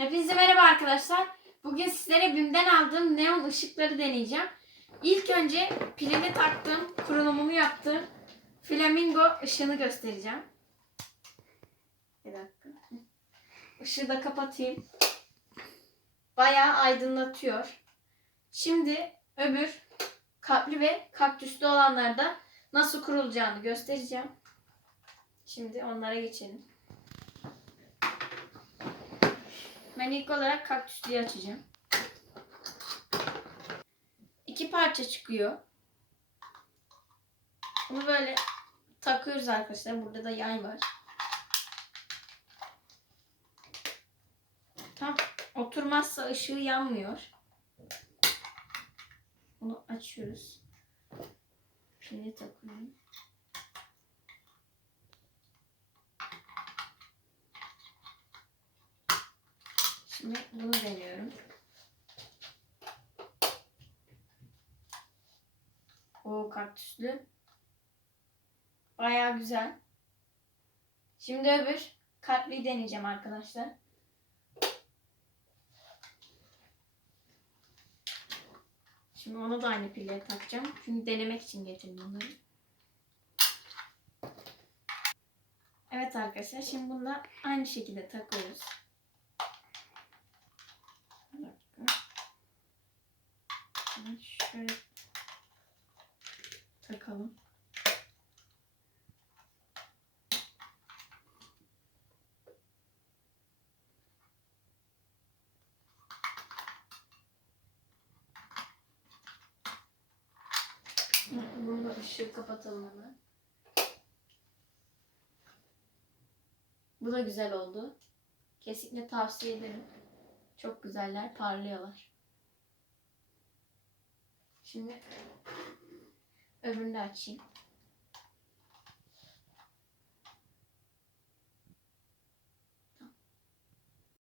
Hepinize merhaba arkadaşlar. Bugün sizlere BİM'den aldığım neon ışıkları deneyeceğim. İlk önce pilini taktım, kurulumunu yaptım. Flamingo ışığını göstereceğim. Bir dakika. Işığı da kapatayım. Bayağı aydınlatıyor. Şimdi öbür kalpli ve kaktüslü olanlarda nasıl kurulacağını göstereceğim. Şimdi onlara geçelim. Ben ilk olarak kaktüslüyü açacağım. İki parça çıkıyor. Bunu böyle takıyoruz arkadaşlar. Burada da yay var. Tam oturmazsa ışığı yanmıyor. Bunu açıyoruz. Şimdi takıyorum. Şimdi bunu deniyorum. O kaktüslü. Baya güzel. Şimdi öbür kalpliyi deneyeceğim arkadaşlar. Şimdi onu da aynı pille takacağım. Çünkü denemek için getirdim bunları. Evet arkadaşlar şimdi bunu da aynı şekilde takıyoruz. Bir dakika. Şimdi Şöyle takalım. Bunu da ışığı kapatalım hemen. Bu da güzel oldu. Kesinlikle tavsiye ederim. Çok güzeller, parlıyorlar. Şimdi öbürünü açayım.